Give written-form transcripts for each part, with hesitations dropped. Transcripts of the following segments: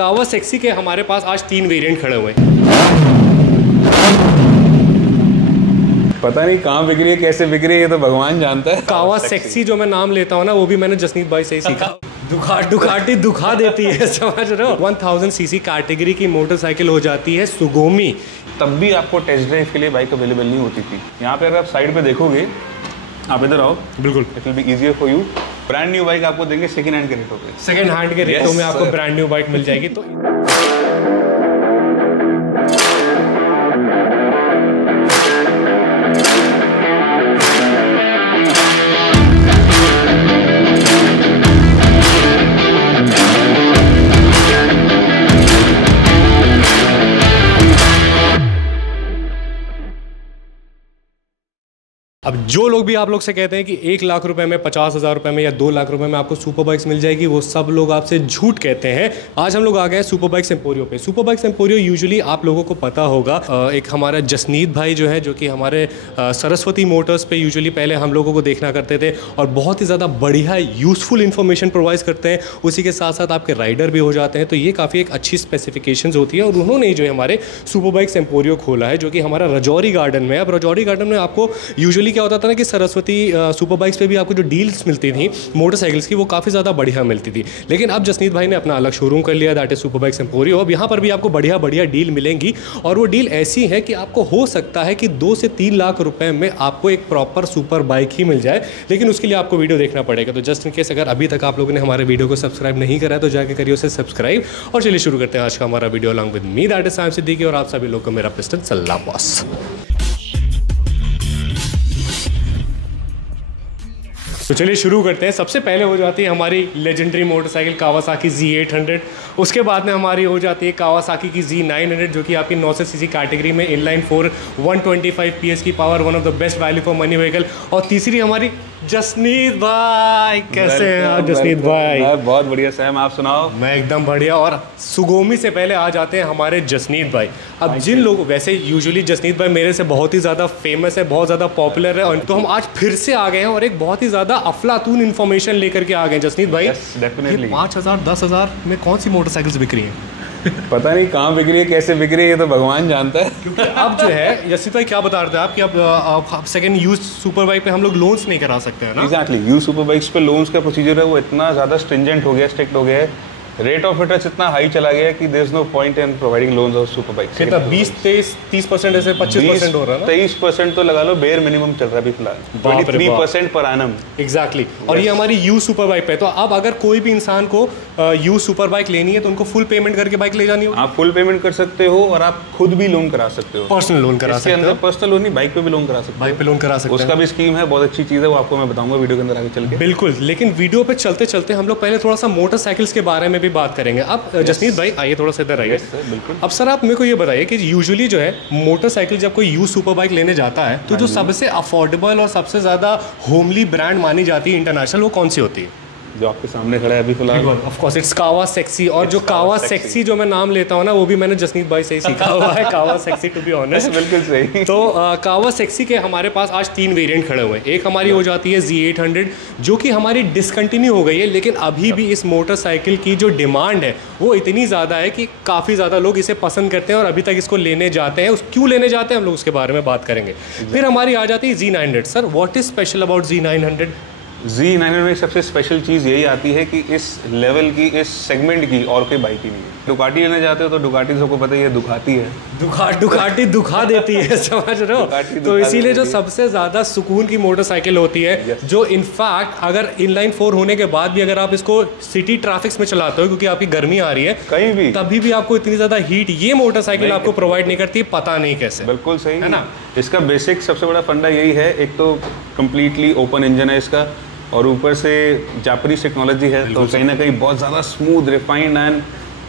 Kawasaki के हमारे पास आज 3 वेरिएंट खड़े हुए हैं। पता नहीं कहाँ बिक रही है, कैसे बिक रही है, ये तो भगवान जानता है। कावासाकी जो मैं नाम लेता हूँ ना, वो भी मैंने जसनीत भाई से ही सीखा। दुखाटी दुखा देती है, समझ रहे हो। 1000 सीसी कैटेगरी की मोटरसाइकिल हो जाती है सुगोमी। तब भी आपको टेस्ट ड्राइव के लिए बाइक अवेलेबल नहीं होती थी। यहाँ पे अगर आप साइड पे देखोगे, आप इधर आओ, बिल्कुल it will be easier for you. Brand new bike आपको देंगे सेकंड हैंड के रेटों पे। सेकंड हैंड के रेटों में आपको ब्रांड न्यू बाइक मिल जाएगी। तो अब जो लोग भी आप लोग से कहते हैं कि 1 लाख रुपए में, 50,000 रुपए में या 2 लाख रुपए में आपको सुपर बाइक्स मिल जाएगी, वो सब लोग आपसे झूठ कहते हैं। आज हम लोग आ गए हैं सुपर बाइक्स एम्पोरियो पे। सुपर बाइक्स एम्पोरियो यूजुअली आप लोगों को पता होगा, एक हमारा जसनीत भाई जो है, जो कि हमारे सरस्वती मोटर्स पे यूजुअली पहले हम लोगों को देखना करते थे और बहुत ही ज़्यादा बढ़िया यूज़फुल इन्फॉर्मेशन प्रोवाइड करते हैं। उसी के साथ साथ आपके राइडर भी हो जाते हैं। तो ये काफ़ी एक अच्छी स्पेसिफिकेशंस होती है और उन्होंने जो है हमारे सुपर बाइक्स एम्पोरियो खोला है, जो कि हमारा रजौरी गार्डन में है। अब रजौरी गार्डन में आपको यूजुअली क्या होता था ना कि सरस्वती सुपर बाइक्स पे भी आपको जो डील्स मिलती थी मोटरसाइकिल्स की, वो काफ़ी ज़्यादा बढ़िया मिलती थी। लेकिन अब जसनीत भाई ने अपना अलग शोरूम कर लिया, that is super bikes Emporio. अब यहाँ पर भी आपको बढ़िया बढ़िया डील मिलेंगी और वो डील ऐसी है कि आपको हो सकता है कि 2 से 3 लाख रुपए में आपको एक प्रॉपर सुपर बाइक ही मिल जाए, लेकिन उसके लिए आपको वीडियो देखना पड़ेगा। तो जस्ट इन केस अगर अभी तक आप लोगों ने हमारे वीडियो को सब्सक्राइब नहीं करा है तो जाके करिए उसे सब्सक्राइब। और चलिए शुरू करते हैं आज का हमारा video along with me, that is Saim Siddiqui, और आप सभी लोग को मेरा पिस्टन सल्ला बॉस। तो चलिए शुरू करते हैं। सबसे पहले हो जाती है हमारी लेजेंडरी मोटरसाइकिल कावासाकी Z800। उसके बाद में हमारी हो जाती है कावासाकी की Z900, जो कि आपकी 900 सीसी कैटेगरी में इनलाइन 4 125 PS की power, one of the best value for money vehicle. और तीसरी हमारी जसनीत भाई। कैसे हैं आप जसनीत भाई? बहुत बढ़िया सैम, आप सुनाओ? मैं एकदम बढ़िया। और सुगोमी से पहले आ जाते हैं हमारे जसनीत भाई। अब जिन लोग, वैसे यूजुअली जसनीत भाई मेरे से बहुत ही ज़्यादा फेमस है, बहुत ज़्यादा पॉपुलर है, और तो हम आज फिर से आ गए हैं और एक बहुत ही ज़्यादा अफलातून इन्फॉर्मेशन लेकर के आ गए जसनीत भाई। डेफिनेटली 5,000 10,000 में कौन सी मोटरसाइकिल्स बिक रही हैं? पता नहीं कहाँ बिक रही है, कैसे बिक रही है, ये तो भगवान जानता है। क्योंकि अब जो है जसनीत भाई क्या बता रहे थे आप कि अब सेकंड यूज सुपर बाइक पे हम लोग लोन्स नहीं करा सकते हैं ना? एग्जैक्टली, यूज सुपर बाइक्स पे लोन्स का प्रोसीजर है वो इतना ज़्यादा स्ट्रिंजेंट हो गया, स्ट्रिक्ट हो गया है, रेट ऑफ इंटरेस्ट इतना हाई चला गया है कि there is no point in providing loans of super bikes. कितना 20-30% ऐसे 25% हो रहा है ना? 23% तो लगा लो, बेयर मिनिमम चल रहा है अभी फिलहाल, 23% पर एनम। एग्जैक्टली। और ये हमारी यूज सुपर बाइक पे। तो अब अगर कोई भी इंसान को यूज सुपर बाइक लेनी है तो उनको फुल पेमेंट करके बाइक ले जानी होगी। आप फुल पेमेंट कर सकते हो और आप खुद भी लोन करा सकते हो, पर्सनल लोन करा सकते हो। पर्सनल लोन नहीं, बाइक पे भी लोन करा सकते हो। बाइक पे लोन करा सकते हो, उसका भी स्कीम है, बहुत अच्छी चीज़ है, वो आपको मैं बताऊंगा वीडियो के अंदर आगे चल के। बिल्कुल। लेकिन वीडियो पे चलते चलते हम लोग पहले थोड़ा सा मोटरसाइकिल्स के बारे में भी बात करेंगे। अब जसनीत भाई आइए थोड़ा सा इधर आइए। बिल्कुल। अब सर आप मेरे को ये बताइए कि यूजुअली जो है मोटरसाइकिल जब कोई यूज सुपर बाइक लेने जाता है तो जो सबसे अफोर्डेबल और सबसे ज़्यादा होमली ब्रांड मानी जाती है इंटरनेशनल, वो कौन सी होती है? जो आपके सामने खड़ा है अभी फिलहाल, ऑफ कोर्स इट्स कावासाकी। और जो कावासाकी जो मैं नाम लेता हूँ ना, वो भी मैंने जसनीत भाई से ही सीखा हुआ है, कावासाकी टू बी ऑनेस्ट। बिल्कुल सही। तो कावासाकी के हमारे पास आज 3 वेरिएंट खड़े हुए हैं। एक हमारी हो जाती है Z800, जो कि हमारी डिसकंटिन्यू हो गई है, लेकिन अभी भी इस मोटरसाइकिल की जो डिमांड है वो इतनी ज़्यादा है कि काफ़ी ज़्यादा लोग इसे पसंद करते हैं और अभी तक इसको लेने जाते हैं। क्यों लेने जाते हैं हम लोग उसके बारे में बात करेंगे। फिर हमारी आ जाती है Z900। Sir what is special about Z900? Z900 में सबसे स्पेशल चीज़ यही आती है कि इस लेवल की, इस सेगमेंट की और कोई बाइक ही नहीं है। डुकाटी लेने जाते हो तो डुकाटी सबको पता ही है, दुखाती है, दुकाटी दुखा देती है, समझ रहे हो? तो इसीलिए जो सबसे ज़्यादा सुकून की मोटरसाइकिल होती है, जो इनफैक्ट अगर इनलाइन 4 होने के बाद भी अगर आप इसको सिटी ट्रैफिक्स में चलाते हो क्योंकि आपकी गर्मी आ रही है कहीं भी, तभी भी आपको इतनी ज़्यादा हीट ये मोटरसाइकिल आपको प्रोवाइड नहीं करती, पता नहीं कैसे। बिल्कुल सही है ना। इसका बेसिक सबसे बड़ा फंडा यही है, एक तो कम्प्लीटली ओपन इंजन है इसका, और ऊपर से जापानीज टेक्नोलॉजी है, तो कहीं ना कहीं बहुत ज़्यादा स्मूथ, रिफाइंड एंड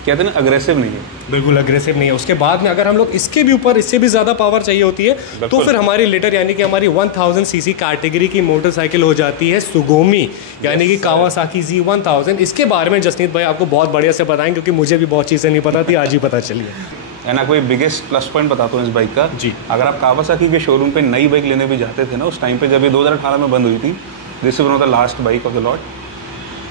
कहते हैं ना अग्रेसिव नहीं है। बिल्कुल अग्रेसिव नहीं है। उसके बाद में अगर हम लोग इसके भी ऊपर इससे भी ज़्यादा पावर चाहिए होती है तो फिर हमारी लेटर यानी कि हमारी 1000 सीसी कैटेगरी की मोटरसाइकिल हो जाती है सुगोमी, यानी कि कावासाकी Z1000। इसके बारे में जसनीत भाई आपको बहुत बढ़िया से बताएं क्योंकि मुझे भी बहुत चीज़ें नहीं पता थी, आज ही पता चली है। है ना। कोई बिगेस्ट प्लस पॉइंट बताता हूँ इस बाइक का जी। अगर आप कावासाकी के शोरूम पे नई बाइक लेने भी जाते थे ना उस टाइम पे, जब ये 2018 में बंद हुई थी, this is one of the last bike of the lot,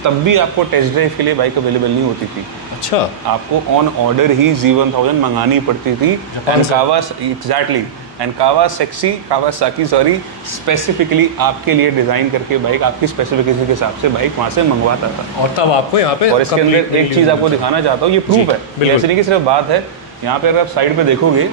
तब भी आपको टेस्ट ड्राइव के लिए बाइक अवेलेबल नहीं होती थी। अच्छा, आपको ऑन ऑर्डर ही Z1000 मंगानी पड़ती थी। एंड कावासाकी स्पेसिफिकली आपके लिए डिजाइन करके बाइक आपकी स्पेसिफिकेशन के हिसाब से बाइक वहां से मंगवाता था। और तब आपको यहाँ पे, और इसके अंदर एक चीज आपको दिखाना चाहता हूँ, ये प्रूफ है, ऐसे नहीं कि सिर्फ बात है। यहाँ पे अगर आप साइड पे देखोगे,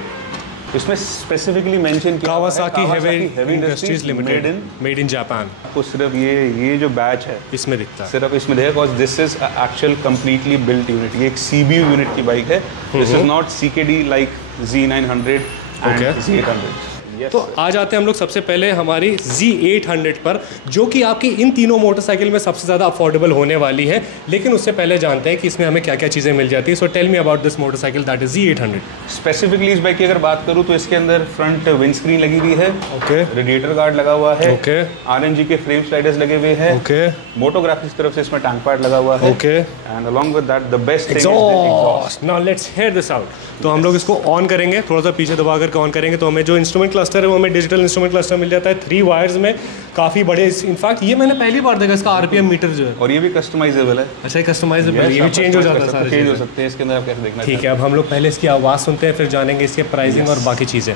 इसमें स्पेसिफिकली मेंशन किया Kawasaki heavy industries limited, made in Japan. आपको सिर्फ ये जो बैच है इसमें दिखता है, सिर्फ इसमें देखा, because this is actual completely built unit. ये एक CBU यूनिट की बाइक है, this is not CKD like Z900 and Z800। तो आ जाते हैं हम लोग सबसे पहले हमारी Z800 पर, जो कि आपकी इन तीनों मोटरसाइकिल में सबसे ज़्यादा अफोर्डेबल होने वाली है। लेकिन उससे पहले जानते हैं कि इसमें हमें क्या क्या चीज़ें मिल जाती है। So tell me about this motorcycle that is Z800। Specifically इस बाइक की अगर बात करूँ तो इसके अंदर फ्रंट विंड स्क्रीन लगी हुई है, ओके, रेडिएटर गार्ड लगा हुआ है, ओके, RNG के फ्रेम स्लाइडर्स लगे हुए हैं, ओके, मोटोग्राफी की तरफ से इसमें टैंक पैड लगा हुआ है, okay, and along with that the best thing is the exhaust. Now let's hear this out. तो हम लोग इसको ऑन करेंगे, थोड़ा सा पीछे दबा करके ऑन करेंगे तो हमें जो इंस्ट्रूमेंट क्लस्टर है वो हमें डिजिटल इंस्ट्रूमेंट क्लस्टर मिल जाता है 3 वायर्स में, काफ़ी बड़े। इनफैक्ट ये मैंने पहली बार देखा, इसका RPM मीटर जो है, और ये भी कस्टमाइजेबल है। अच्छा, कस्टमाइजेबल, ये भी चेंज हो जाता है, सारे चेंज हो सकते हैं इसके अंदर, आप कैसे देखना। ठीक है, अब हम लोग पहले इसकी आवाज़ सुनते हैं, फिर जानेंगे इसके प्राइसिंग और बाकी चीज़ें।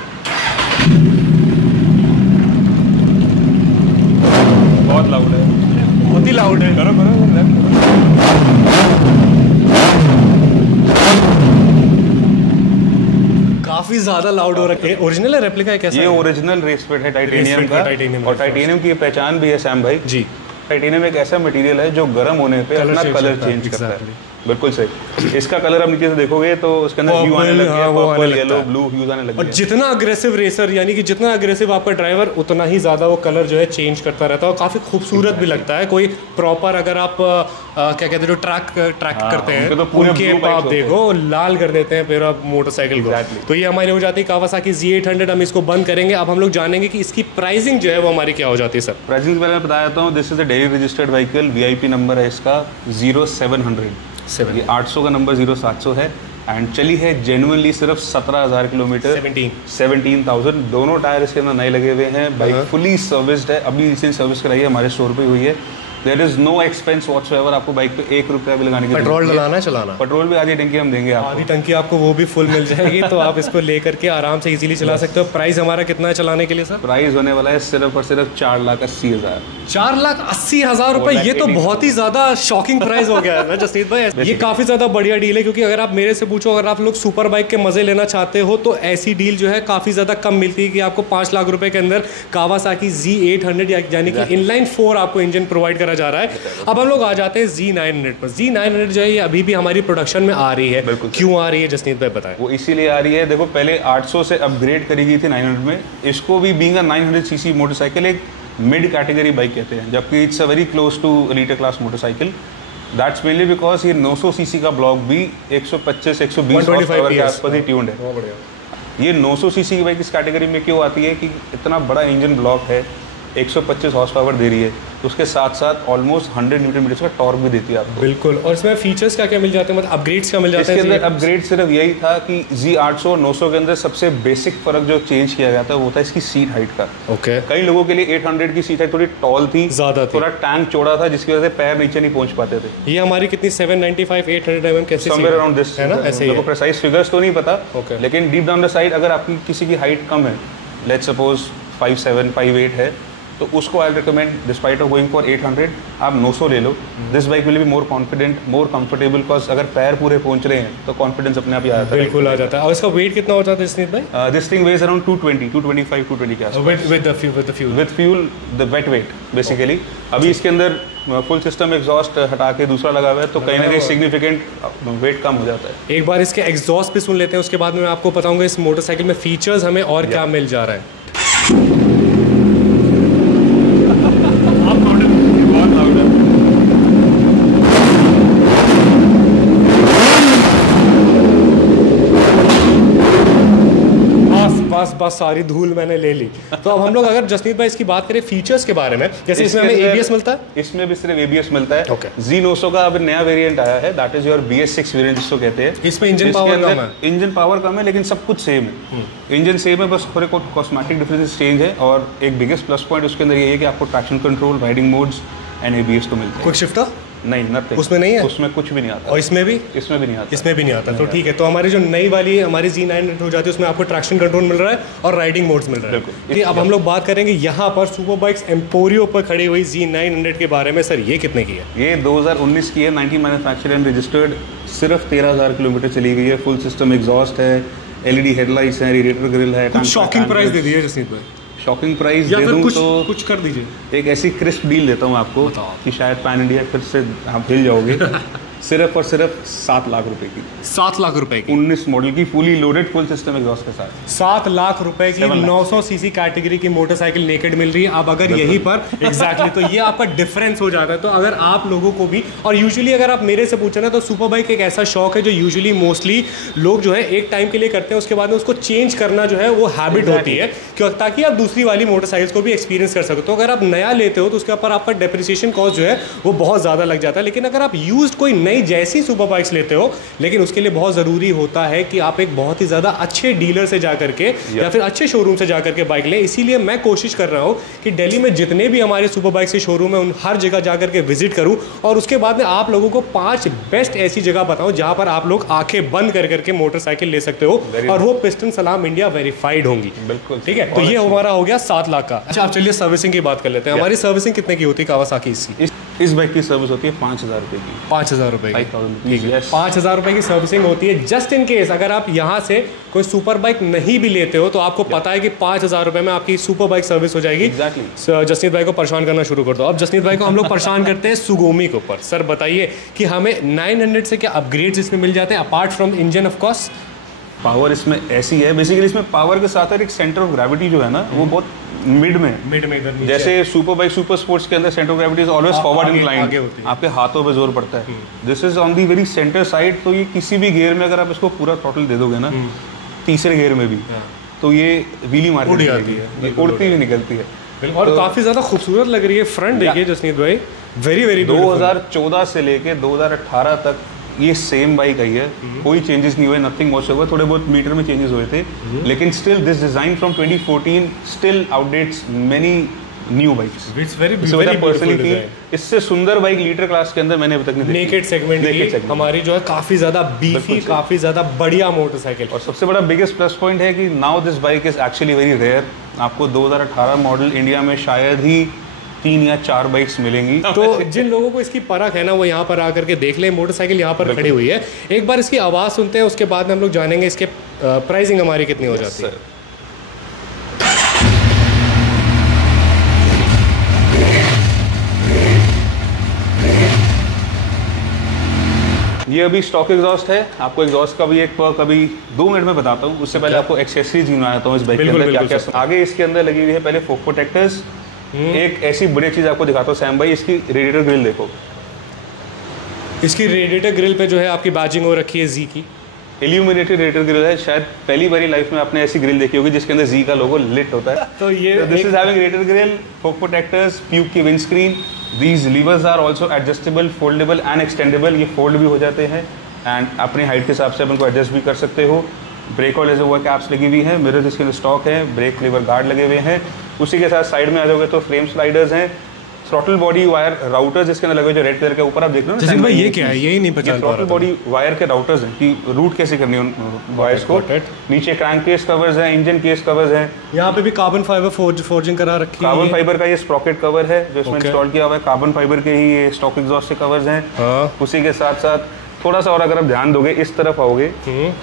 बहुत लाउड है, बहुत ही लाउड है। करो करो। काफी ज्यादा लाउड हो रहा है। ओरिजिनल है, रेप्लिका है, कैसा ये है? ओरिजिनल रेस पेट है टाइटेनियम का, और टाइटेनियम की पहचान भी है सैम भाई जी। टाइटेनियम एक ऐसा मटेरियल है जो गर्म होने पे अपना कलर चेंज करता है। बिल्कुल सही। इसका कलर आप नीचे से देखोगे तो उसके अंदर ह्यू आने लग गया, पर्पल, येलो, ब्लू ह्यूज आने लग गया। और जितना अग्रेसिव रेसर, यानी कि जितना अग्रेसिव आपका ड्राइवर, उतना ही ज्यादा वो कलर जो है चेंज करता रहता है और काफी खूबसूरत भी लगता है। कोई प्रॉपर अगर आप क्या कहते हैं जो ट्रैक करते हैं तो पूरे उनके आप देखो लाल कर देते हैं फिर आप मोटरसाइकिल को। तो ये हमारी हो जाती है कावासाकी Z800। हम इसको बंद करेंगे। अब हम लोग जानेंगे कि इसकी प्राइसिंग जो है वो हमारी क्या हो जाती है। सर प्राइसिंग पहले मैं बता देता हूँ। This is a daily registered vehicle, VIP number है इसका 0700। ये 800 का नंबर 0700 है एंड चली है जेन्युइनली सिर्फ 17,000 किलोमीटर, 17,000। दोनों टायर इसके अंदर नए लगे हुए हैं। बाइक फुली सर्विस्ड है, अभी रिसेंट सर्विस कराई है, हमारे स्टोर पे हुई है। There is no expense whatsoever. आपको बाइक पे 1 रुपया भी लगाने की पेट्रोल डलाना है, चलाना पेट्रोल भी आधी टंकी हम देंगे आपको। आधी टंकी आपको वो भी फुल मिल जाएगी तो आप इसको लेकर के आराम से इजीली चला सकते हो। प्राइस हमारा कितना है चलाने के लिए सर? प्राइस होने वाला है सिर्फ और सिर्फ 4,80,000। 4,80,000 रुपए। ये तो बहुत ही ज्यादा शॉकिंग प्राइस हो गया है ना जसनीत भाई। ये काफी ज्यादा बढ़िया डील है, क्योंकि अगर आप मेरे से पूछो, अगर आप लोग सुपर बाइक के मजे लेना चाहते हो तो ऐसी डील जो है काफी ज्यादा कम मिलती है कि आपको 5 लाख रुपए के अंदर कावासाकी Z800 यानी कि इनलाइन 4 आपको इंजन प्रोवाइड करा जा रहा है। अब हम लोग आ जाते हैं Z900 पर। Z900 जो है ये अभी भी हमारी प्रोडक्शन में आ रही है। क्यों आ रही है जसनीत भाई बताएं? वो इसीलिए आ रही है, देखो पहले 800 से अपग्रेड करी गई थी 900 में। इसको भी बीइंग अ 900 सीसी मोटरसाइकिल एक मिड कैटेगरी बाइक कहते हैं, जबकि it's a very close to elite class motorcycle. That's mainly because ये 900 सीसी का ब्लॉक भी 125-120 हॉर्सपावर के आसपास ही ट्यून्ड है। ये 900 सीसी की बाइक इस कैटेगरी में क्यों आती है कि इतना बड़ा इंजन ब्लॉक है, 125 हॉर्स पावर दे रही है, तो उसके साथ साथ ऑलमोस्ट 100 न्यूटन मीटर का टॉर्क भी देती है आपको। बिल्कुल। और इसमें फीचर्स क्या क्या मिल जाते हैं, मतलब अपग्रेड्स क्या मिल जाते हैं? इसके अंदर अपग्रेड सिर्फ यही था कि Z800 और 900 के अंदर सबसे बेसिक फर्क जो चेंज किया गया था वो था इसकी सीट हाइट का। ओके। कई लोगों के लिए 800 की सीट हाइट थोड़ी टॉल थी, ज्यादा थी, थोड़ा टैंक चौड़ा था, जिसकी वजह से पैर नीचे नहीं पहुंच पाते थे। ये हमारी कितनी 795-800 mm कैसे समवेयर अराउंड दिस है ना, ऐसे ही। प्रिसाइज फिगर्स तो नहीं पता, Okay. लेकिन डीप डाउन द साइड अगर आपकी किसी की हाइट कम है, लेट्स सपोज 5'7", 5'8" है, तो उसको I recommend despite of going for 800 आप 900 ले लो। This bike will be more confident, more comfortable, because अगर पैर पूरे पहुंच रहे हैं तो कॉन्फिडेंस अपने आप ही आ जाता है। बिल्कुल आ जाता है। और इसका वेट कितना होता है जसनीत भाई? दिस थिंग वेज अराउंड 225 के आसपास with fuel, the weight weight basically. अभी इसके अंदर फुल सिस्टम एग्जॉस्ट हटा के दूसरा लगा हुआ है, तो कहीं ना कहीं सिग्निफिकेंट वेट कम हो जाता है। एक बार इसके एग्जॉस्ट भी सुन लेते हैं, उसके बाद में मैं आपको बताऊंगा इस मोटरसाइकिल में फीचर्स हमें और क्या मिल जा रहा है। बस सारी धूल मैंने ले ली। तो अब हम लोग अगर जसनीत भाई इसकी बात करें फीचर्स के बारे में, जैसे इसमें हमें ABS मिलता है, इसमें भी सिर्फ ABS मिलता है। Okay. Z900 का अब नया वेरिएंट आया है, that is your BS6 variant जिसको कहते हैं। इसमें इंजन पावर कम है, इंजन पावर कम है, लेकिन सब कुछ सेम है। इंजन सेम है, बस थोड़े कॉस्मेटिक डिफरेंसेस चेंज है। और एक बिगेस्ट प्लस पॉइंट उसके अंदर ये है कि आपको traction control, riding modes and ABS तो मिलता है। क्विक शिफ्टर नहीं, नथिंग। उसमें नहीं है? उसमें कुछ भी नहीं आता। और इसमें भी? इसमें भी नहीं आता। इसमें भी नहीं आता। तो ठीक है, तो हमारी जो नई वाली हमारी Z900 हो जाती है उसमें आपको ट्रैक्शन कंट्रोल मिल रहा है और राइडिंग मोड्स मिल रहा है। ठीक, अब हम लोग बात करेंगे यहाँ पर सुपर बाइक्स एम्पोरियो पर खड़ी हुई Z900 के बारे में। सर ये कितने की है? ये 2019 की है, 19 मैन्युफैक्चर्ड एंड रजिस्टर्ड, सिर्फ 13,000 किलोमीटर चली गई है। फुल सिस्टम एग्जॉस्ट है, LED हेडलाइट्स है, रेडिएटर ग्रिल है। कुछ शॉकिंग प्राइस दे दिया जसनीत भाई। शॉकिंग प्राइस दे दूं तो कुछ कर दीजिए। एक ऐसी क्रिस्प डील देता हूँ आपको कि शायद पैन इंडिया फिर से आप हिल जाओगे। सिर्फ और सिर्फ 7 लाख रुपए की। 7 लाख रुपए की 19 मॉडल की fully loaded full system exhaust के साथ 7 लाख रुपए की 900 सीसी कैटेगरी की मोटरसाइकिल नेकेड मिल रही है। अब अगर यहीं पर एग्जैक्टली तो ये आपका डिफरेंस हो जाता है। तो अगर आप लोगों को भी, और यूजुअली अगर आप मेरे से पूछे ना तो सुपर बाइक एक ऐसा शौक है जो यूजुअली मोस्टली लोग जो है एक टाइम के लिए करते हैं, उसके बाद में उसको चेंज करना जो है वो हैबिट होती है, क्यों, ताकि आप दूसरी वाली मोटरसाइकिल्स को भी एक्सपीरियंस कर सको। तो अगर आप नया लेते हो तो उसके ऊपर आपका डेप्रिसिएशन कॉस्ट जो है वो बहुत ज़्यादा लग जाता है। लेकिन अगर आप यूज्ड कोई नई जैसी सुपर बाइक्स लेते हो, लेकिन उसके लिए बहुत ज़रूरी होता है कि आप एक बहुत ही ज़्यादा अच्छे डीलर से जा करके या फिर अच्छे शोरूम से जा करके बाइक लें। इसीलिए मैं कोशिश कर रहा हूँ कि दिल्ली में जितने भी हमारे सुपर बाइक्स के शोरूम है उन हर जगह जा करके विजिट करूँ और उसके बाद में आप लोगों को 5 बेस्ट ऐसी जगह बताऊँ जहाँ पर आप लोग आंखें बंद कर करके मोटरसाइकिल ले सकते हो और वो पिस्टन सलाम इंडिया वेरीफाइड होंगी। बिल्कुल ठीक है, तो ये हमारा हो गया 7 लाख का। अच्छा, आप चलिए सर्विसिंग की बात कर लेते हैं। हमारी सर्विसिंग कितने की होती है कावासाकी इसकी? इस बाइक की सर्विस होती है 5,000 रुपए की। 5,000 रुपए की? 5,000 रुपए की सर्विसिंग होती है। जस्ट इन केस अगर आप यहाँ से कोई सुपर बाइक नहीं भी लेते हो तो आपको पता है कि 5,000 रुपए में आपकी सुपर बाइक सर्विस हो जाएगी। जसनीत भाई को परेशान करना शुरू कर दो। अब जसनीत भाई को हम लोग परेशान करते हैं सुगोमी के ऊपर। सर बताइए कि हमें 900 से क्या अपग्रेड्स इसमें मिल जाते हैं apart from engine of course? Power इसमें ऐसी है, बेसिकली इसमें पावर के साथ एक सेंटर ऑफ ग्रेविटी जो है ना वो बहुत मिड में जैसे सुपर बाइक सुपर स्पोर्ट्स के अंदर centre of gravity is always forward inclined, आपके हाथों पे जोर पड़ता है। This is on the very centre side, तो ये किसी भी गियर में अगर आप इसको पूरा थ्रॉटल दे दोगे ना, तीसरे गियर में भी, तो ये व्हीली मार के उड़ती हुई निकलती है और काफी ज्यादा खूबसूरत लग रही है। फ्रंट देखिए जसनीत भाई, वेरी वेरी 2014 से लेके 2018 तक ये सेम बाइक आई है, कोई चेंजेस नहीं हुए, नथिंग मच हुआ, थोड़े बहुत मीटर में चेंजेस हुए थे, लेकिन still this design from 2014 still outdates many new bikes. It's very personally इससे सुंदर बाइक लीटर क्लास के अंदर मैंने अभी तक नहीं देखी। नेकेड सेगमेंट हमारी जो है काफी ज्यादा बीफी, काफी ज्यादा बढ़िया मोटरसाइकिल। और सबसे बड़ा बिगेस्ट प्लस पॉइंट है कि now this bike is actually very rare. आपको 2018 मॉडल इंडिया में शायद ही 3 या 4 बाइक्स मिलेंगी। तो जिन लोगों को इसकी परख है ना वो यहाँ पर आकर के देख लें। मोटरसाइकिल यहाँ पर खड़ी हुई है, एक बार इसकी आवाज़ सुनते हैं, उसके बाद में हम लोग जानेंगे इसके प्राइसिंग हमारी कितनी हो जाती है। ये अभी स्टॉक एग्जॉस्ट है। आपको एग्जॉस्ट का भी एक पर्क अभी 2 मिनट में बताता हूँ, उससे पहले आपको एक्सेसरीज गिनवाता हूँ इस बाइक के अंदर क्या क्या। आगे इसके अंदर लगी हुई है पहले फोक प्रोटेक्टर्स। एक ऐसी बड़ी चीज आपको दिखाता हूँ सैम भाई, इसकी रेडिएटर ग्रिल देखो। इसकी रेडिएटर ग्रिल पे जो है आपकी बैजिंग हो रखी है जी की, इल्यूमिनेटेड रेडिएटर ग्रिल है। शायद पहली बारी लाइफ में आपने ऐसी ग्रिल देखी होगी जिसके अंदर जी का लोगो लिट होता है। तो ये this is having radiator grill, fork protectors, tube की windscreen. These levers are also adjustable, foldable and extendable. ये फोल्ड भी हो जाते हैं एंड अपनी हाइट के हिसाब से आप इनको एडजस्ट भी कर सकते हो। ब्रेक और लेजर वर्क कैप्स लगी हुई है, मिरर इसके अंदर स्टॉक है, ब्रेक लीवर गार्ड लगे हुए हैं। उसी के साथ साइड में आ जाओगे तो फ्रेम स्लाइडर्स हैं, थ्रॉटल बॉडी वायर राउटर्स इसके अंदर लगे हुए जो रेड कलर के ऊपर आप देख रहे हो ना। ये क्या है, यही नहीं पता। थ्रॉटल बॉडी वायर के राउटर्स हैं कि रूट कैसे करनी है उन वायर्स को। नीचे क्रैंक केस कवर्स हैं, इंजन केस कवर्स हैं। यहाँ पे भी कार्बन फाइबर फोर्जिंग करा रखी है। कार्बन फाइबर का ये स्प्रॉकेट कवर है जो इसमें इंस्टॉल किया हुआ है। कार्बन फाइबर के ही ये स्टॉक एग्जॉस्ट के कवर्स हैं। उसी के साथ साथ थोड़ा सा और अगर आप ध्यान दोगे इस तरफ आओगे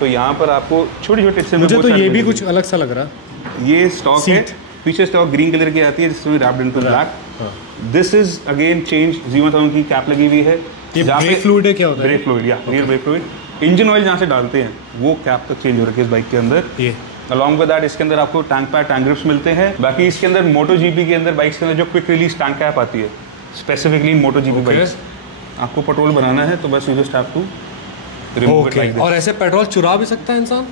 तो यहाँ पर आपको छोटी छोटी, मुझे तो ये भी कुछ अलग सा लग रहा। ये स्टॉक है, पीछे स्टॉक ग्रीन कलर की आती है जिसमें wrapped into black. This is again change, Z1000 की कैप लगी हुई है। ये ब्रेक फ्लूइड है, क्या होता है? ब्रेक फ्लूइड या rear brake fluid. Engine oil जहाँ से डालते हैं वो कैप तक चेंज हो रखी है इस बाइक के अंदर। ये अलॉन्ग विद दैट इसके अंदर आपको टैंक पैड, टैंक ग्रिप्स मिलते हैं। बाकी इसके अंदर मोटो जीपी के अंदर बाइक्स के अंदर जो क्विक रिलीज टैंक कैप आती है स्पेसिफिकली मोटो जीपी बाइक्स, आपको पेट्रोल बनाना है तो बस you just have to remove it like this. और ऐसे पेट्रोल चुरा भी सकता है इंसान?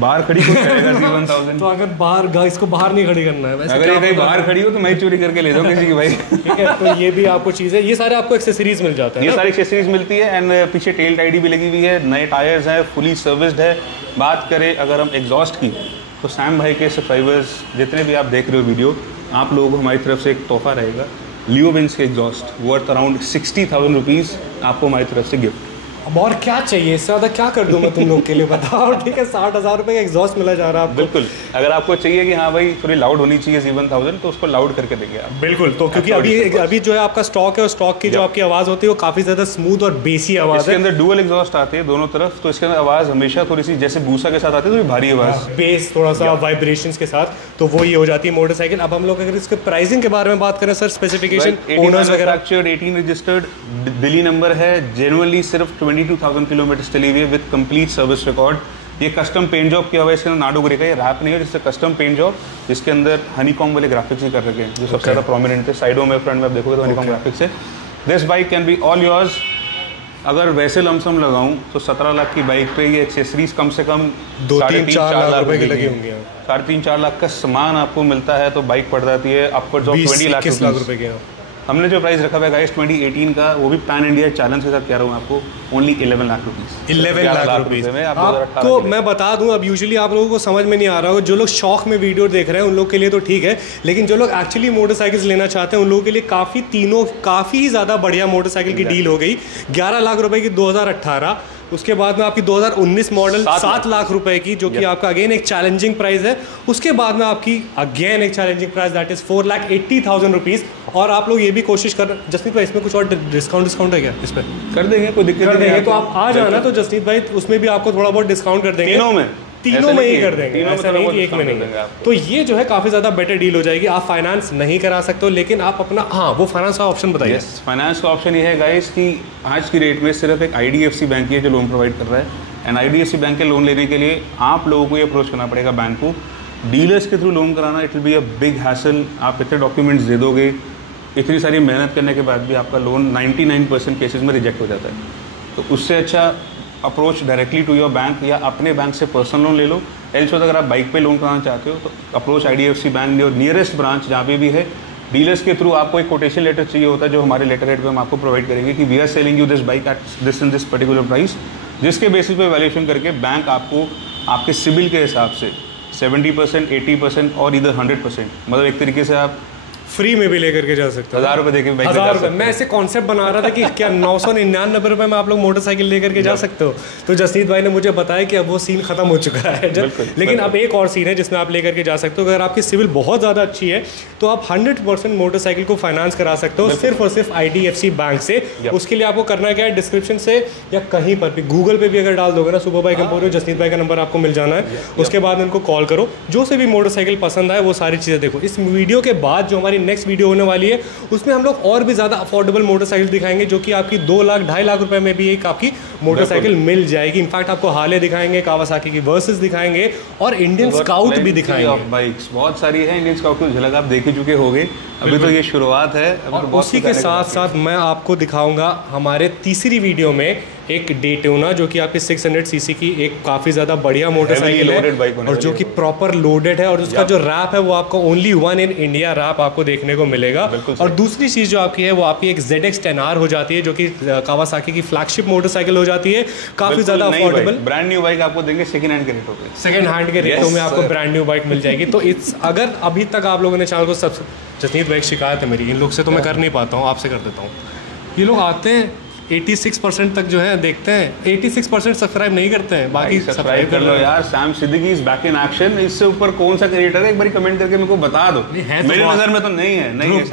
बाहर खड़ी को करेगा Z1000। तो अगर बाहर इसको बाहर नहीं खड़ी करना है, वैसे अगर ये कहीं बाहर खड़ी हो तो मैं चोरी करके ले जाऊँ किसी की भाई। ठीक है, तो ये भी आपको चीज़ है, ये सारे आपको एक्सेसरीज मिल जाते हैं। ये सारी एक्सेसरीज मिलती है एंड पीछे टेल टाइडी भी लगी हुई है, नए टायर्स हैं, फुली सर्विस्ड है। बात करें अगर हम एग्जॉस्ट की तो सैम भाई के सब्सक्राइबर्स जितने भी आप देख रहे हो वीडियो, आप लोगों को हमारी तरफ से एक तोहफा रहेगा लियो बेंज के एग्जॉस्ट वर्थ अराउंड 60,000 रुपीज़ आपको हमारी तरफ से गिफ्ट। अब और क्या चाहिए, इससे ज़्यादा क्या कर दूं मैं तुम लोग के लिए, बताओ। ठीक है, 60,000 रुपये का एग्जॉस्ट मिला जा रहा है आपको। बिल्कुल, अगर आपको चाहिए कि हाँ भाई थोड़ी लाउड होनी चाहिए 7000 तो उसको लाउड करके देंगे आप। बिल्कुल, तो क्योंकि अभी जो है आपका स्टॉक है, और स्टॉक की जो आपकी आवाज़ होती है वो काफ़ी ज़्यादा स्मूथ और बेसी आवाज़ है। इसके अंदर डुअल एग्जॉस्ट आते हैं दोनों तरफ, तो इसके अंदर आवाज़ हमेशा थोड़ी सी जैसे बूसा के साथ आती है, थोड़ी भारी आवाज़, बेस थोड़ा सा वाइब्रेशंस के साथ, तो वो ये हो जाती है मोटरसाइकिल। अब हम लोग अगर इसके प्राइसिंग के बारे में बात करें सर, स्पेसिफिकेशन, ओनर्स वगैरह। 18 रजिस्टर्ड, दिल्ली नंबर है, जेन्युइनली सिर्फ 22,000 किलोमीटर चली हुई है विद कंप्लीट सर्विस रिकॉर्ड। ये कस्टम पेंट जॉब किया हुआ है, इसके अंदर नाडो ग्रे का ये रैप नहीं है, जिससे कस्टम पेंट जॉब, जिसके अंदर हनीकॉम वाले ग्राफिक्स ही कर रखे हैं, जो सबसे ज़्यादा प्रोमिनेंट है। साइडों में, फ्रंट में आप देखोगे तो हनीकॉम ग्राफिक्स है। This bike can be all yours. अगर वैसे लमसम लगाऊं तो 17 लाख की बाइक पे ये एक्सेसरीज कम से कम 2-3-4 लाख रुपए की लगी होंगी। 3.5-4 लाख का सामान आपको मिलता है, तो बाइक पड़ जाती है अपवर्ड्स ऑफ 20 लाख रुपए के। हमने जो प्राइस रखा हुआ है गाइस 2018 का, वो भी पैन इंडिया चैलेंज के साथ कह रहा हूँ आपको, only 11 lakh rupees. 11 lakh rupees में आपको मैं बता दूं। अब यूजुअली आप लोगों को समझ में नहीं आ रहा होगा, जो लोग शौक में वीडियो देख रहे हैं उन लोग के लिए तो ठीक है, लेकिन जो लोग एक्चुअली मोटरसाइकिल्स लेना चाहते हैं उन लोगों के लिए काफ़ी ज़्यादा बढ़िया मोटरसाइकिल की डील हो गई। 11 लाख रुपए की 2018, उसके बाद में आपकी 2019 मॉडल 7 लाख रुपए की, जो कि आपका अगेन एक चैलेंजिंग प्राइस है। उसके बाद में आपकी अगेन एक challenging price, that is 4,80,000 rupees. और आप लोग ये भी कोशिश कर, जसनीत भाई इसमें कुछ और डिस्काउंट है क्या? इस पर कर देंगे, कोई दिक्कत नहीं है। तो आप आ जाना, तो जसनीत भाई उसमें भी आपको थोड़ा बहुत डिस्काउंट कर देंगे। तीनों में ही कर देंगे, ऐसा नहीं कि एक में नहीं। तो ये जो है काफ़ी ज़्यादा बेटर डील हो जाएगी। आप फाइनेंस नहीं करा सकते हो, लेकिन आप अपना वो फाइनेंस का ऑप्शन बताइए। फाइनेंस का ऑप्शन ये है गाइस कि आज की डेट में सिर्फ एक IDFC बैंक ही है जो लोन प्रोवाइड कर रहा है। एंड IDFC बैंक के लोन लेने के लिए आप लोगों को ये अप्रोच करना पड़ेगा बैंक को। डीलर्स के थ्रू लोन कराना, it will be a big hassle. आप इतने डॉक्यूमेंट्स दे दोगे, इतनी सारी मेहनत करने के बाद भी आपका लोन 99% केसेस में रिजेक्ट हो जाता है। तो उससे अच्छा approach directly to your bank, या अपने बैंक से पर्सनल लोन ले लो। एल्स अगर आप बाइक पे लोन कराना चाहते हो तो approach IDFC bank, your nearest branch जहाँ पे भी है। डीलर्स के थ्रू आपको एक कोटेशन लेटर चाहिए होता है, जो हमारे लेटर हेड पे हम आपको प्रोवाइड करेंगे कि we are selling you this bike at this in this particular price, जिसके बेसिस पे वैल्यूएशन करके बैंक आपको आपके सिबिल के हिसाब से 70%, 80% और इधर 100%, मतलब एक तरीके से आप फ्री में भी लेकर के जा सकते हो। 1000 रुपए देके 1000 रुपए। मैं ऐसे कॉन्सेप्ट बना रहा था कि क्या 999 रुपए में आप लोग मोटरसाइकिल लेकर के जा सकते हो। तो जसनीत भाई ने मुझे बताया कि अब वो सीन खत्म हो चुका है। लेकिन अब एक और सीन है जिसमें आप लेकर के जा सकते हो। अगर आपकी सिविल बहुत ज़्यादा अच्छी है तो आप 100% मोटरसाइकिल को फाइनेंस करा सकते हो, सिर्फ और सिर्फ IDFC बैंक से। उसके लिए आपको करना क्या है, डिस्क्रिप्शन से या कहीं पर भी, गूगल पे भी अगर डाल दोगे ना सुपर बाइक एम्पोरियो, जसनीत भाई का नंबर आपको मिल जाना है। उसके बाद उनको कॉल करो, जो से भी मोटरसाइकिल पसंद आए वो सारी चीज़ें देखो। इस वीडियो के बाद जो हमारी नेक्स्ट वीडियो होने वाली है उसमें हम लोग और भी ज़्यादा अफोर्डेबल मोटरसाइकिल दिखाएंगे, जो कि आपकी 2 लाख 2.5 लाख रुपए में भी एक आपकी मोटरसाइकिल मिल जाएगी। इनफैक्ट आपको हार्ले दिखाएंगे, कावासाकी की वर्सेस दिखाएंगे और इंडियन स्काउट भी दिखाएंगे। बाइक्स बहुत सारी है, इंडियन स्काउट की झलक आप देख ही चुके होंगे। अभी तो ये शुरुआत है, और उसी के साथ साथ मैं आपको दिखाऊंगा हमारे तीसरी वीडियो में एक डेटोना, जो कि आपकी 600 सीसी की एक काफ़ी ज़्यादा बढ़िया मोटरसाइकिल है, और जो कि प्रॉपर लोडेड है, और उसका जो रैप है वो आपको ओनली 1 इन इंडिया रैप आपको देखने को मिलेगा। और दूसरी चीज़ जो आपकी है वो आपकी एक ZX 10R हो जाती है, जो कि कावासाकी की फ्लैगशिप मोटरसाइकिल हो जाती है, काफ़ी ज़्यादा अफोर्डेबल। ब्रांड न्यू बाइक आपको देंगे सेकंड हैंड के रेटों पे, सेकंड हैंड के रेटों में आपको ब्रांड न्यू बाइक मिल जाएगी। तो इट्स, अगर अभी तक आप लोगों ने चैनल को जसनीत भाई शिकायत है मेरी, इन लोग से तो मैं कर नहीं पाता हूँ, आपसे कर देता हूँ। ये लोग आते हैं 86% तक जो है देखते हैं, 86% सब्सक्राइब नहीं करते हैं, बाकी सब्सक्राइब कर लो यार। Sam Siddiqui is back in action. इससे ऊपर कौन सा क्रिएटर है, एक बार कमेंट करके मेरे को बता दो। मेरी नजर में तो नहीं है,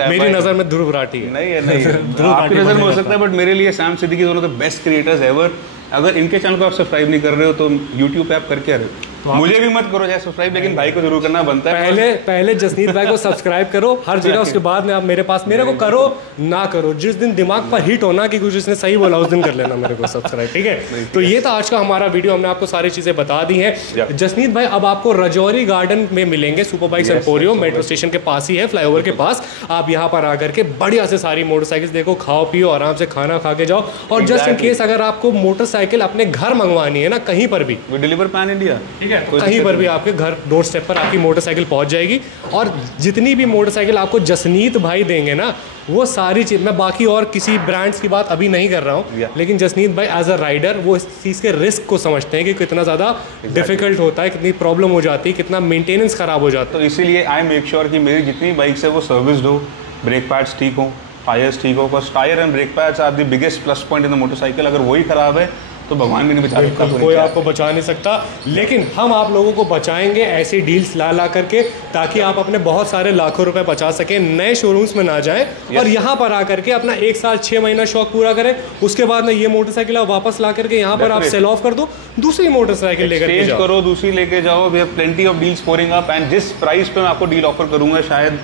मेरी नजर में ध्रुव राठी है। नहीं है आपकी नजर में हो सकता है, बट मेरे लिए Sam Siddiqui one of the best creators ever. अगर इनके चैनल को आप सब्सक्राइब नहीं कर रहे हो तो यूट्यूब पे आप करके आ रहे हो। तो मुझे भी मत करो चाहे सब्सक्राइब, लेकिन भाई को जरूर करना बनता है। पहले जसनीत भाई को सब्सक्राइब करो हर जगह, उसके बाद में आप मेरे पास, मेरे को करो ना करो, जिस दिन दिमाग पर हिट होना कि कुछ इसने सही बोला उस दिन कर लेना मेरे को सब्सक्राइब, ठीक है। तो ये था आज का हमारा वीडियो, हमने आपको सारी चीजें बता दी हैं। जसनीत भाई अब आपको रजौरी गार्डन में मिलेंगे, super bikes Emporio metro station के पास ही है, फ्लाईओवर के पास। आप यहाँ पर आकर के बढ़िया से सारी मोटरसाइकिल देखो, खाओ पियो, आराम से खाना खा के जाओ। और जस्ट इन केस अगर आपको मोटरसाइकिल अपने घर मंगवानी है ना, कहीं पर भी डिलीवर पैन इंडिया, ठीक है, कहीं पर भी आपके घर डोर स्टेप पर आपकी मोटरसाइकिल पहुंच जाएगी। और जितनी भी मोटरसाइकिल आपको जसनीत भाई देंगे ना, वो सारी चीज़, मैं बाकी और किसी ब्रांड्स की बात अभी नहीं कर रहा हूँ, लेकिन जसनीत भाई एज अ राइडर वो इस चीज़ के रिस्क को समझते हैं कि कितना ज़्यादा डिफिकल्ट होता है, कितनी प्रॉब्लम हो जाती है, कितना मेंटेनेंस खराब हो जाता है। तो इसीलिए आई मेक श्योर कि मेरी जितनी बाइक्स है वो सर्विस्ड हो, ब्रेक पैड्स ठीक हो, टायर्स ठीक हो, because tyre and brake pads are the biggest plus point in the motorcycle. अगर वही खराब है तो भगवान भी नहीं बचा सकता, कोई आपको बचा नहीं सकता। लेकिन हम आप लोगों को बचाएंगे ऐसी डील्स ला करके, ताकि आप अपने बहुत सारे लाखों रुपए बचा सकें, नए शोरूम्स में ना जाएं और यहाँ पर आकर के अपना 1 साल 6 महीना शौक पूरा करें। उसके बाद में ये मोटरसाइकिल आप वापस ला करके यहाँ पर आप सेल ऑफ कर दो, दूसरी मोटरसाइकिल लेकर के जाओ, करो, दूसरी लेके जाओ। We have plenty of deals pouring up and जिस प्राइस पे मैं आपको डील ऑफर करूंगा, शायद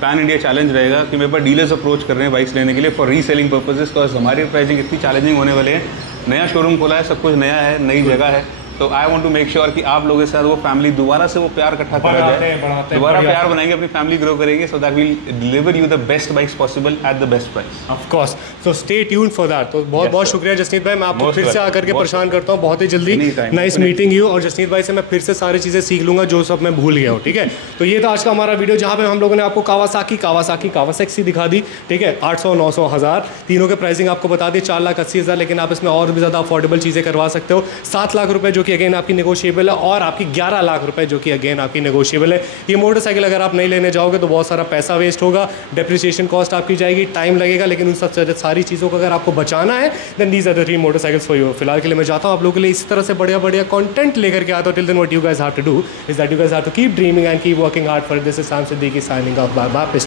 पैन इंडिया चैलेंज रहेगा कि मेरे पास डीलर्स अप्रोच कर रहे हैं बाइक्स लेने के लिए फॉर रीसेलिंग पर्पसेस, बिकॉज हमारी प्राइसिंग इतनी चैलेंजिंग होने वाले हैं। नया शोरूम खोला है, सब कुछ नया है, नई जगह है, तो I want to make sure कि आप लोगों के साथ वो फैमिली दोबारा से वो प्यार इकट्ठा करा जाए, दोबारा प्यार बनाएंगे, अपनी फैमिली ग्रो करेंगे, so that will deliver you the best bikes possible at the best price. Of course, so stay tuned for that. तो बहुत बहुत शुक्रिया जसनीत भाई, मैं आपको फिर से आकर के परेशान करता हूँ बहुत ही जल्दी। Nice meeting you. और जसनीत भाई से मैं फिर से सारी चीज़ें सीख लूंगा जो सब मैं भूल गया हूँ, ठीक है। तो ये था आज का हमारा वीडियो, जहाँ पे हम लोगों ने आपको कावासाकी दिखा दी, ठीक है। 800, 900, 1000 तीनों के प्राइसिंग आपको बता दी, 4,80,000, लेकिन आप इसमें और भी ज़्यादा अफोर्डेबल चीज़ें करवा सकते हो। 7 लाख रुपए जो कि अगेन आपकी नेगोशिएबल है, और आपकी 11 लाख रुपए जो कि अगेन आपकी नेगोशिएबल है। ये मोटरसाइकिल अगर आप नहीं लेने जाओगे तो बहुत सारा पैसा वेस्ट होगा, डेप्रिसिएशन कॉस्ट आपकी जाएगी, टाइम लगेगा, लेकिन उन सब सारी चीज़ों को अगर आपको बचाना है then these are the 3 motorcycles for you. फिलहाल के लिए मैं चाहता हूँ आप लोगों के लिए इसी तरह से बढ़िया बढ़िया कंटेंट लेकर के आता हूँ। Till then what you guys have to do is that you guys have to keep dreaming and keep working hard for this. Is Saim Siddiqui signing off. Bye bye.